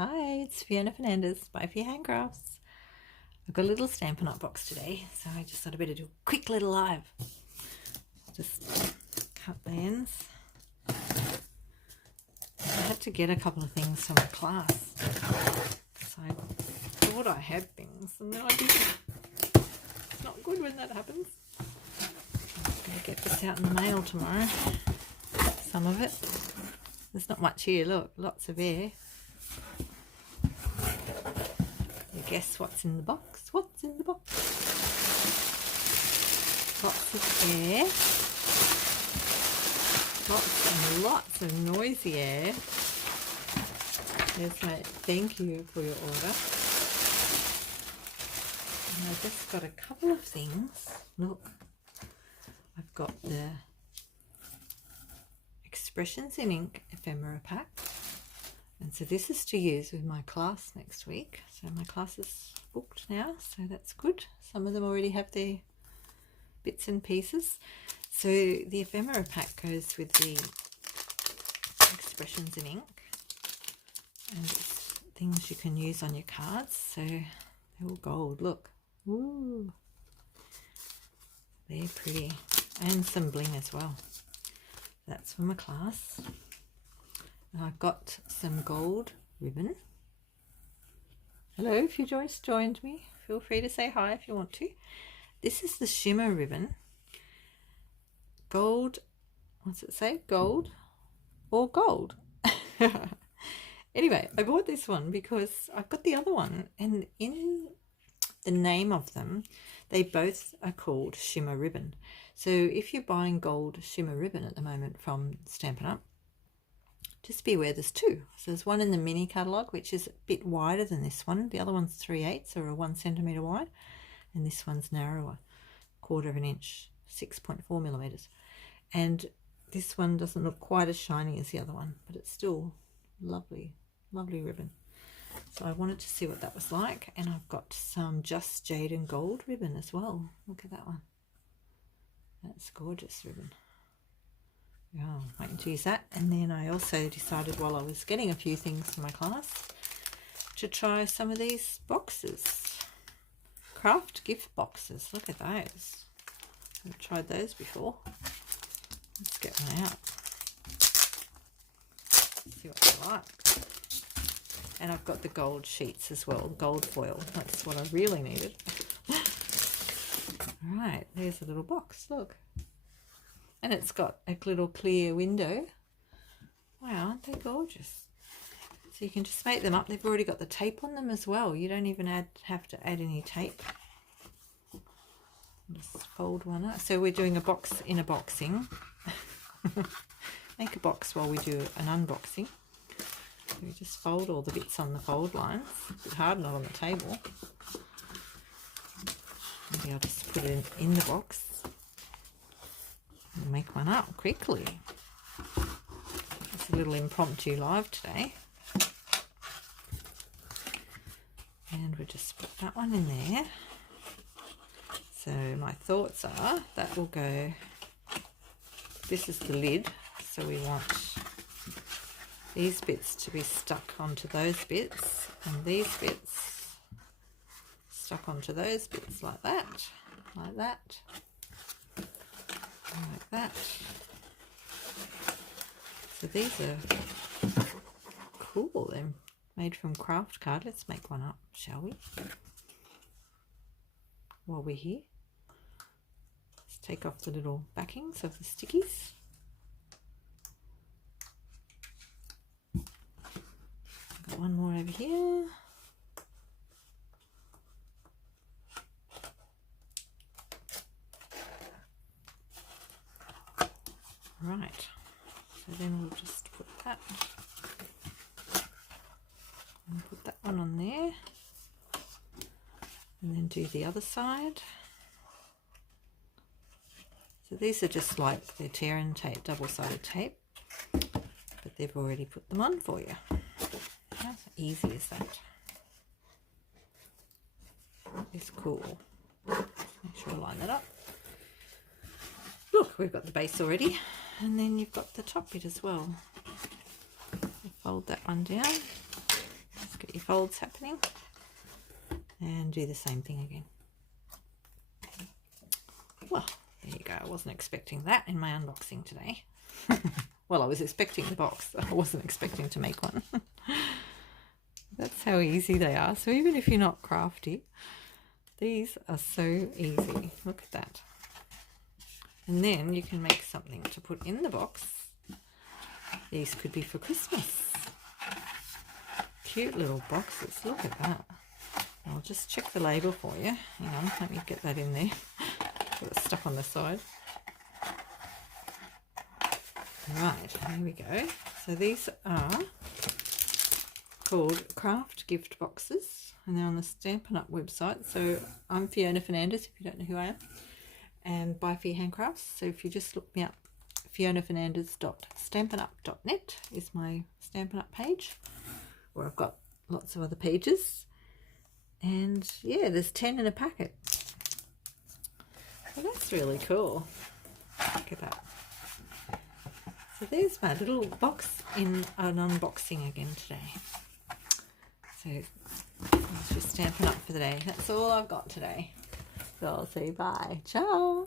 Hi, it's Fiona Fernandez by Fia Handcrafts. I've got a little Stampin' Up box today, so I just thought I'd better do a quick little live. Just cut the ends. I had to get a couple of things from my class because I thought I had things and then I didn't. It's not good when that happens. I'm going to get this out in the mail tomorrow. Some of it. There's not much here, look, lots of air. Guess what's in the box? What's in the box? Lots of air. Lots and lots of noisy air. There's my thank you for your order. And I just got a couple of things. Look, I've got the Expressions in Ink Ephemera Pack. And so this is to use with my class next week. So my class is booked now, so that's good. Some of them already have their bits and pieces. So the Ephemera Pack goes with the Expressions in Ink. And it's things you can use on your cards. So they're all gold, look. Ooh. They're pretty. And some bling as well. That's for my class. I've got some gold ribbon. Hello, if you just joined me, feel free to say hi if you want to. This is the Shimmer ribbon. Gold, what's it say? Gold or gold? Anyway, I bought this one because I've got the other one, and in the name of them, they both are called Shimmer ribbon. So if you're buying gold Shimmer ribbon at the moment from Stampin' Up, just be aware there's two. So there's one in the mini catalogue, which is a bit wider than this one. The other one's 3/8 or 1 centimetre wide. And this one's narrower, 1/4 of an inch, 6.4 millimetres. And this one doesn't look quite as shiny as the other one, but it's still lovely, lovely ribbon. So I wanted to see what that was like. And I've got some Just Jade and Gold ribbon as well. Look at that one. That's gorgeous ribbon. Yeah, I'm waiting to use that. And then I also decided while I was getting a few things for my class to try some of these boxes. Kraft Gift Boxes. Look at those. I've tried those before. Let's get one out. See what they're like. And I've got the gold sheets as well. Gold foil. That's what I really needed. Right, there's a little box. Look. And it's got a little clear window. Wow, aren't they gorgeous? So you can just make them up. They've already got the tape on them as well. You don't even have to add any tape. Just fold one up. So we're doing a box in a boxing. Make a box while we do an unboxing. So we just fold all the bits on the fold lines. A bit hard, not on the table. Maybe I'll just put it in the box. We'll make one up quickly. It's a little impromptu live today. And we'll just put that one in there. So my thoughts are that will go, this is the lid, so we want these bits to be stuck onto those bits, and these bits stuck onto those bits like that, like that. Like that. So these are cool. They're made from craft card. Let's make one up, shall we? While we're here, let's take off the little backings of the stickies. Got one more over here. Right, so then we'll just put that and put that one on there, and then do the other side. So these are just like they're tear and tape, double-sided tape, but they've already put them on for you. How easy is that? It's cool. Make sure I line that up. Look, we've got the base already. And then you've got the top bit as well. You fold that one down. your folds happening, and do the same thing again. Well, there you go. I wasn't expecting that in my unboxing today. Well, I was expecting the box. I wasn't expecting to make one. That's how easy they are. So even if you're not crafty, these are so easy. Look at that. And then you can make something to put in the box. These could be for Christmas. Cute little boxes. Look at that. I'll just check the label for you. Hang on, let me get that in there. Got it stuck on the side. Right, here we go. So these are called Kraft Gift Boxes, and they're on the Stampin' Up website. So I'm Fiona Fernandez, if you don't know who I am, and by Fia Handcrafts. So if you just look me up, fionafernandez.stampinup.net is my Stampin' Up page, where I've got lots of other pages. And yeah, there's 10 in a packet. So that's really cool. Look at that. So there's my little box in an unboxing again today. So that's just Stampin' Up for the day. That's all I've got today. So I'll say bye. Ciao.